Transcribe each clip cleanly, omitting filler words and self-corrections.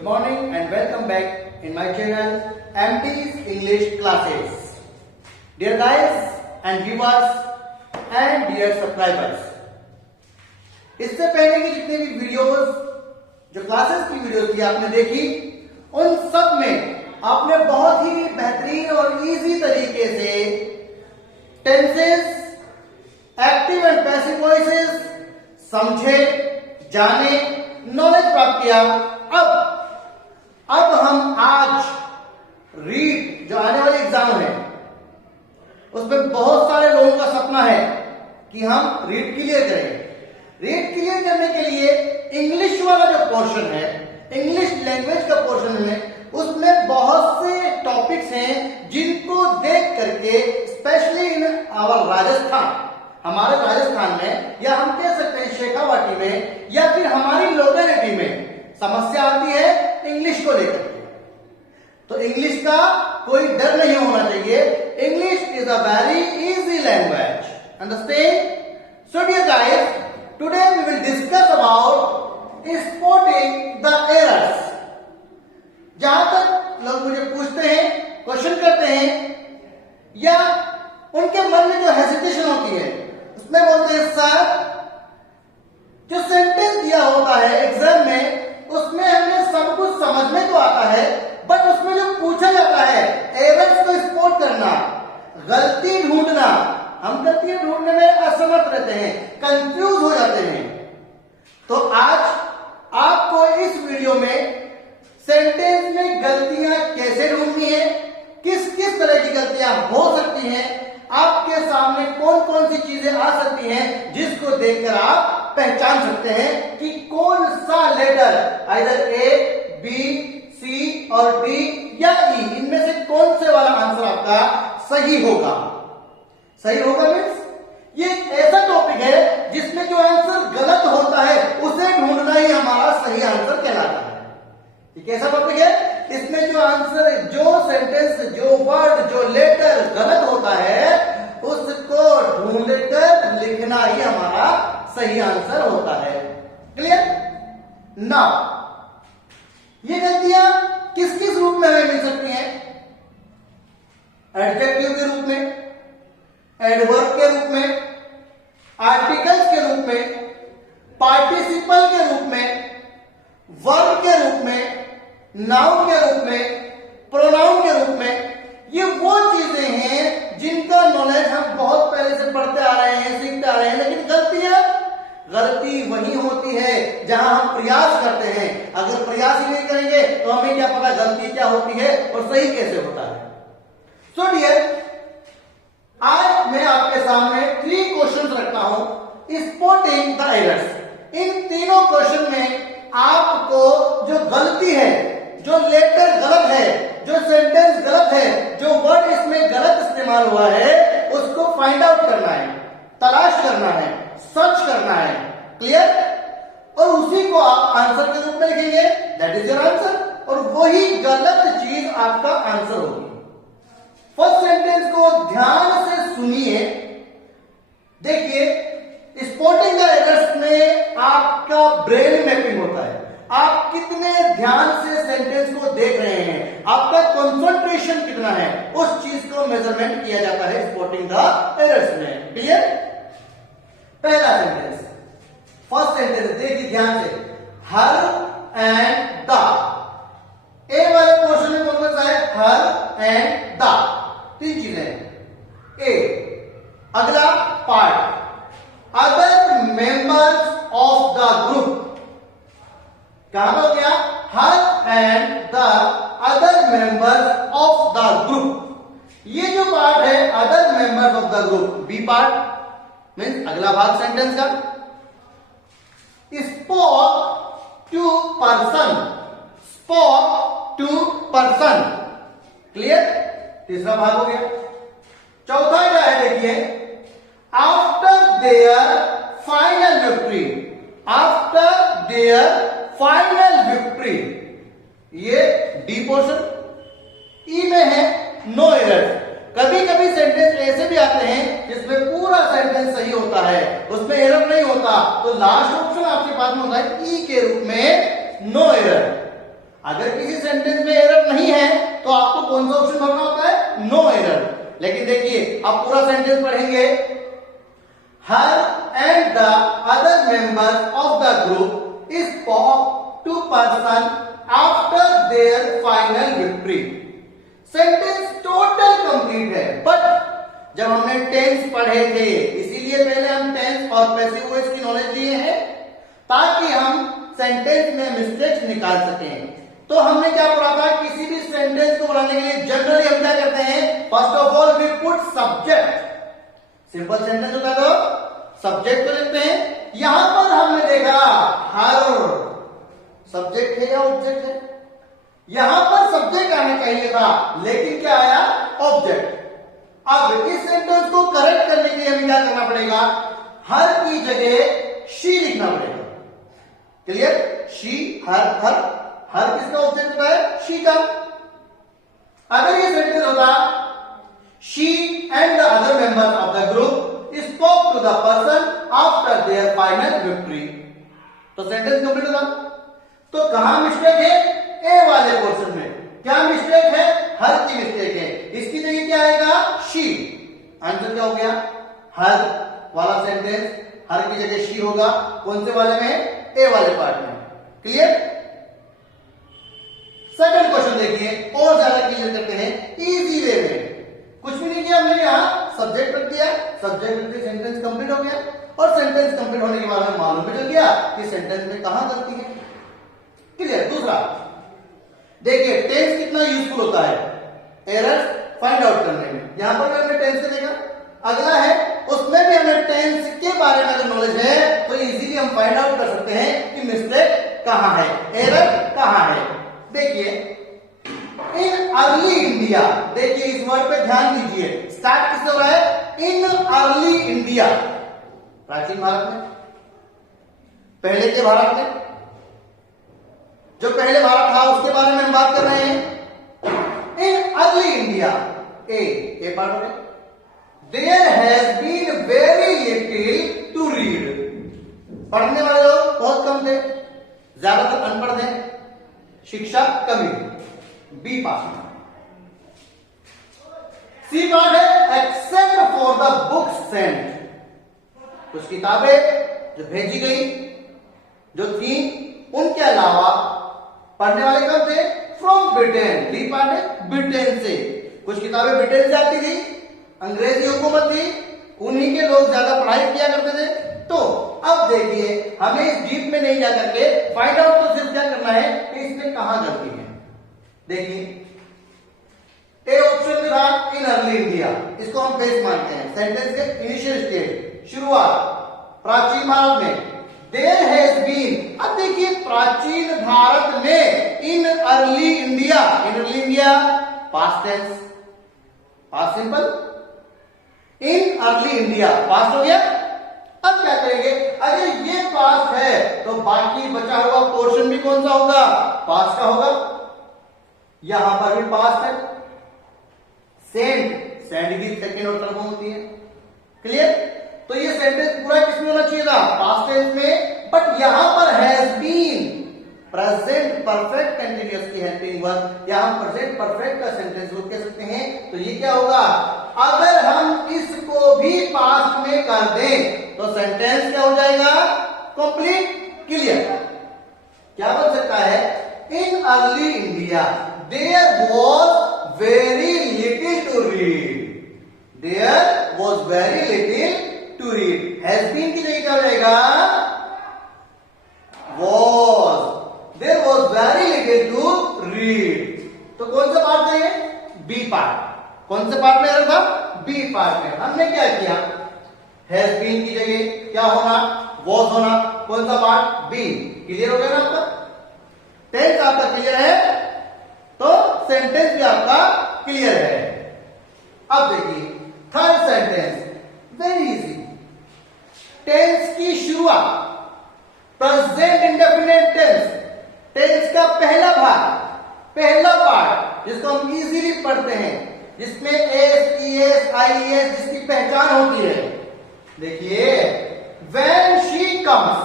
Good morning and welcome back in my channel MT's English Classes. Dear guys and viewers and dear subscribers, इससे पहले की जितने भी videos जो classes की वीडियोस थी आपने देखी, उन सब में आपने बहुत ही बेहतरीन और इजी तरीके से tenses, active and passive voices समझे, जाने, नॉलेज प्राप्त किया। अब हम आज रीड जो आने वाले एग्जाम है उसमें बहुत सारे लोगों का सपना है कि हम रीड क्लियर करें। रीड क्लियर करने के लिए इंग्लिश वाला जो पोर्शन है, इंग्लिश लैंग्वेज का पोर्शन है, उसमें बहुत से टॉपिक्स हैं जिनको देख करके स्पेशली इन आवर राजस्थान, हमारे राजस्थान में या हम कह सकते हैं शेखावाटी में या फिर हमारी लोकेलिटी में समस्या आती है इंग्लिश को लेकर के। तो इंग्लिश का कोई डर नहीं होना चाहिए। English is a very easy language, understand? So dear guys, today we will discuss about spotting the errors. जहां तक लोग मुझे पूछते हैं, क्वेश्चन करते हैं या उनके मन में जो हेजिटेशन होती है उसमें बोलते हैं सर जो सेंटेंस दिया होता है एग्जाम में उसमें हमें सब कुछ समझ में तो आता है, बट उसमें जो पूछा जाता है एरर्स को स्पॉट करना, गलती ढूंढना, हम गलती ढूंढने में असमर्थ रहते हैं, कंफ्यूज हो जाते हैं। तो आज आपको इस वीडियो में सेंटेंस में गलतियां कैसे ढूंढनी है, किस किस तरह की गलतियां हो सकती हैं, आपके सामने कौन कौन सी चीजें आ सकती हैं जिसको देखकर आप पहचान सकते हैं कि कौन सा लेटर आइदर ए, बी, सी और डी या ई, इनमें से कौन से वाला आंसर आपका सही होगा। सही होगा मीन्स ये ऐसा टॉपिक है जिसमें जो आंसर गलत होता है उसे ढूंढना ही हमारा सही आंसर कहलाता है। ये कैसा टॉपिक है? इसमें जो आंसर, जो सेंटेंस, जो वर्ड, जो लेटर गलत होता है उसको ढूंढकर लिखना ही हमारा सही आंसर होता है। क्लियर? नाउ ये गलतियां किस किस रूप में हमें मिल सकती हैं? एडजेक्टिव के रूप में, एडवर्ब के रूप में, आर्टिकल्स के रूप में, पार्टिसिपल के रूप में, वर्ब के रूप में, नाउन के रूप में, प्रोनाउन के रूप में। ये वो चीजें हैं जिनका नॉलेज हम बहुत पहले से पढ़ते आ रहे हैं, सीखते आ रहे हैं, लेकिन गलती वही होती है जहां हम प्रयास करते हैं। अगर प्रयास ही नहीं करेंगे तो हमें क्या पता गलती क्या होती है और सही कैसे होता है। सो डियर, आज मैं आपके सामने 3 क्वेश्चन रखता हूं स्पॉटिंग द एरर्स। इन तीनों क्वेश्चन में आपको जो गलती है, जो लेटर गलत है, जो सेंटेंस गलत है, जो वर्ड इसमें गलत इस्तेमाल हुआ है उसको फाइंड आउट करना है, तलाश करना है, सर्च करना है। क्लियर? और उसी को आप आंसर के रूप में लिखेंगे, दैट इज योर आंसर, और वही गलत चीज आपका आंसर होगी। फर्स्ट सेंटेंस को ध्यान से सुनिए, देखिए स्पॉटिंग द एरर्स में आपका ब्रेन मैपिंग होता है। आप कितने ध्यान से सेंटेंस को देख रहे हैं, आपका कंसंट्रेशन कितना है, उस चीज को मेजरमेंट किया जाता है स्पॉटिंग द एरर्स में। क्लियर? पहला सेंटेंस, फर्स्ट सेंटेंस देखिए ध्यान से, हर एंड द। ए वाले पोर्शन में कौन सा है? हर एंड द, 3 चीजें। ए, अगला part, other members of the group. कहां पर हो गया? Her and the other members of the group. ये जो पार्ट है other members of the group, B part means अगला भाग सेंटेंस का। Spoke to person, spoke to person. Clear? तीसरा भाग हो गया। चौथा क्या है देखिए, after there final victory, after there final victory. ये डी पोर्शन। ई में है नो एरर। कभी कभी सेंटेंस ऐसे भी आते हैं जिसमें पूरा सेंटेंस सही होता है, उसमें एरर नहीं होता, तो लास्ट ऑप्शन आपके पास में होता है ई के रूप में नो एरर। अगर किसी सेंटेंस में एरर नहीं है तो आपको कौन सा ऑप्शन भरना होता है? No error. लेकिन देखिए अब पूरा सेंटेंस पढ़ेंगे। Her and the other member of the group is to person after there final victory. Sentence total complete है, बट जब हमने टेंस पढ़े थे इसीलिए पहले हम टेंस और पैसिव वॉइस की नॉलेज दिए हैं ताकि हम सेंटेंस में मिस्टेक्स निकाल सकें। तो हमने क्या पढ़ा था? किसी भी सेंटेंस को बनाने के लिए जनरली हम क्या करते हैं? First of all we put subject. Simple sentence होता है तो सब्जेक्ट को लिखते हैं। यहां पर हमने देखा हर सब्जेक्ट है या ऑब्जेक्ट है? यहां पर सब्जेक्ट आना चाहिए था, लेकिन क्या आया? ऑब्जेक्ट। अब इस सेंटेंस को करेक्ट करने के लिए हमें क्या करना पड़ेगा? हर की जगह शी लिखना पड़ेगा। क्लियर? शी, हर किसका ऑब्जेक्ट होता है? शी का। अगर ये सेंटेंस होता she and the other members of the group spoke to the person after there final victory, तो सेंटेंस कंप्लीट होता। तो कहां मिस्टेक है? ए वाले पोर्शन में। क्या मिस्टेक है? हर की मिस्टेक है। इसकी जगह क्या आएगा? शी। आंसर क्या हो गया? हर वाला सेंटेंस हर की जगह शी होगा। कौन से वाले में? ए वाले पार्ट में। क्लियर? सेकंड क्वेश्चन देखिए और ज्यादा क्लियर करते हैं इजी वे में। कुछ भी नहीं किया हमने, यहां सब्जेक्ट रख दिया, सब्जेक्ट रख दिया, सेंटेंस कंप्लीट हो गया। और सेंटेंस कंप्लीट होने के बाद हमें मालूम भी चल गया कि सेंटेंस में कहां गलती है। क्लियर? दूसरा देखिए टेंस कितना यूजफुल होता है एरर्स फाइंड आउट करने में। यहां पर भी हमने टेंस से देखा। अगला है उसमें भी हमें टेंस के बारे में अगर नॉलेज है तो इजीली हम फाइंड आउट कर सकते हैं कि मिस्टेक कहां है, एरर कहां है। देखिए इन अर्ली इंडिया, देखिए इस वर्ड पे ध्यान दीजिए। स्टार्ट किससे हो रहा है? इन अर्ली इंडिया, प्राचीन भारत में, पहले के भारत में। जो पहले भारत था उसके बारे में हम बात कर रहे हैं। In early India, A part हो गया। There has been very little to read, पढ़ने वाले लोग बहुत कम थे, ज्यादातर अनपढ़ थे, शिक्षा कमी। B part. सी पार्ट है except for the books sent, कुछ किताबें जो भेजी गई जो थी उनके अलावा पढ़ने वाले कब थे? From Britain. डी पार्ट है ब्रिटेन से, कुछ किताबें ब्रिटेन से आती थी, अंग्रेजी हुकूमत थी, उन्हीं के लोग ज्यादा पढ़ाई किया करते थे। तो अब देखिए हमें इस डीप में नहीं जा करके फाइंड आउट तो सिर्फ क्या करना है कि इसमें कहां गलती है। देखिए ए ऑप्शन में था इन अर्ली इंडिया, इसको हम बेस मानते हैं। सेंटेंस के इनिशियल स्टेज, शुरुआत, प्राचीन भारत में देयर हैज बीन। अब देखिए प्राचीन भारत में in early India, in early India past tense, past simple, in early India past हो गया। अब क्या करेंगे? अगर ये पास्ट है तो बाकी बचा हुआ पोर्शन भी कौन सा होगा? पास्ट का होगा। यहां पर भी पास्ट है। सेंट, सैंड की सेकेंड और थर्ड फॉर्म होती है। क्लियर? तो ये सेंटेंस पूरा किसमें होना चाहिए था? पास्ट टेंस में। बट यहां पर has been, present perfect continuous की हेल्पिंग वर्ब, यहां प्रेजेंट परफेक्ट का सेंटेंस रूप कह सकते हैं। तो ये क्या होगा? अगर हम इसको भी पास्ट में कर दें तो सेंटेंस क्या हो जाएगा? कंप्लीट। क्लियर? क्या बन सकता है? In early India there was very little to read, there was very little to read. Has been की जगह क्या हो जाएगा? Was, there was very little to read. तो कौन सा पार्ट चाहिए? B part. कौन से पार्ट में एरर था? बी पार्ट में। हमने क्या किया? हैज बीन की जगह क्या होना? वॉज होना। कौन सा पार्ट? बी। क्लियर हो गया ना आपका? टेंस आपका क्लियर है तो सेंटेंस भी आपका क्लियर है। अब देखिए third sentence, very easy. Tense की शुरुआत, प्रेजेंट इंडेफिनिट टेंस, टेंस का पहला भाग, पहला पार्ट जिसको हम इजीली पढ़ते हैं, जिसमें एस, ईएस, आईएस जिसकी पहचान होती है। देखिए when she comes,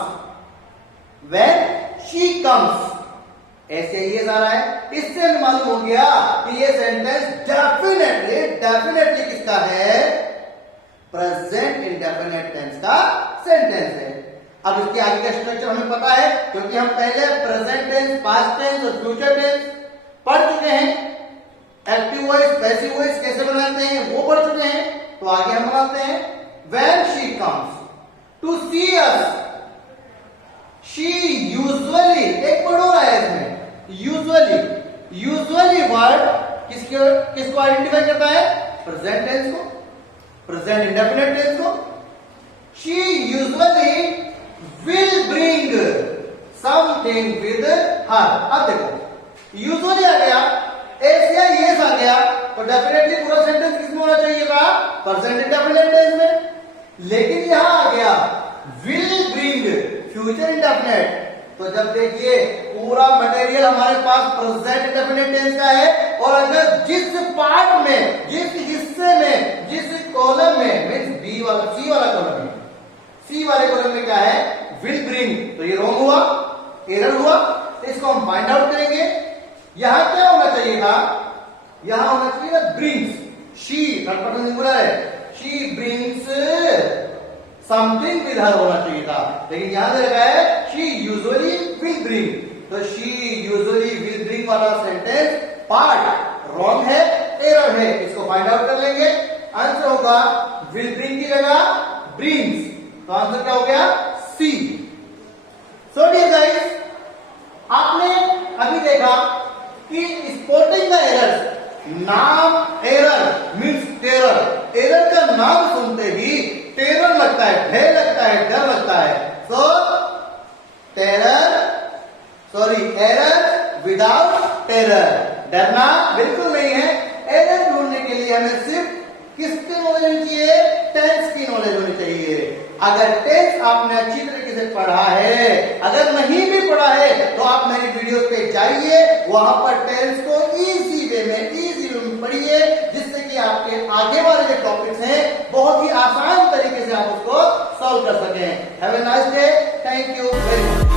when she comes, SAES आ रहा है। इससे हमें मालूम हो गया कि ये सेंटेंस डेफिनेटली किसका है? प्रेजेंट इंडेफिनिट टेंस का सेंटेंस है। अब इसके आगे का स्ट्रक्चर हमें पता है, क्योंकि हम पहले प्रेजेंट टेंस, पास्ट टेंस और फ्यूचर टेंस पढ़ चुके हैं। एक्टिव वॉइस, पैसिव वॉइस कैसे बनाते हैं वो पढ़ चुके हैं। तो आगे हम बनाते हैं when she comes to see us, she usually, एक वर्ड और आया इसमें, यूजुअली वर्ड किसको आइडेंटिफाई करता है? प्रेजेंट टेंस को, प्रेजेंट इंडेफिनिट टेंस को। she usually will bring something with her। अब देखो यूजुअली आ गया, एस या यस आ गया, तो डेफिनेटली पूरा सेंटेंस किसमें होना चाहिए था? प्रेजेंट इंडेफिनिट टेंस में। लेकिन यहां आ गया विल ब्रिंग, फ्यूचर इंडेफिनिट। तो जब देखिए पूरा मटेरियल हमारे पास प्रेजेंट इंडेफिनिट टेंस का है, और अगर जिस पार्ट में, जिस हिस्से में, जिस कॉलम में, मींस बी वाला, सी वाला कॉलम में, सी वाले कॉलम में क्या है? विल ब्रिंग, तो ये रॉन्ग हुआ, एरर हुआ। तो इसको हम फाइंड आउट करेंगे। यहां क्या होना चाहिए था? यहां होना चाहिए था brings, she, third person singular है, she brings something with her होना चाहिए था, लेकिन यहां से लगा है शी यूजुअली विल ब्रिंग। तो शी यूजुअली विल ब्रिंग वाला सेंटेंस पार्ट रॉन्ग है, एरर है। इसको फाइंड आउट कर लेंगे। आंसर होगा विल ब्रिंग की जगह ब्रिंग्स। तो आंसर क्या हो गया? सी। सो डियर गाइस, आपने अभी देखा कि स्पोर्टिंग का एरर, नाम एरर मीन्स टेरर। एरर का नाम सुनते ही टेरर लगता है, भय लगता है, डर लगता है। सो एरर विदाउट टेरर, डरना बिल्कुल नहीं है। एरर ढूंढने के लिए हमें सिर्फ किसकी नॉलेज होनी चाहिए? टेंस की नॉलेज होनी चाहिए। अगर टेंस आपने अच्छी तरीके से पढ़ा है, अगर नहीं भी पढ़ा है तो आप मेरी वीडियो पे जाइए, वहां पर टेंस को इजी वे में पढ़िए, जिससे कि आपके आगे वाले जो टॉपिक्स हैं बहुत ही आसान तरीके से आप उसको सॉल्व कर सकें। Have a nice day, thank you very much.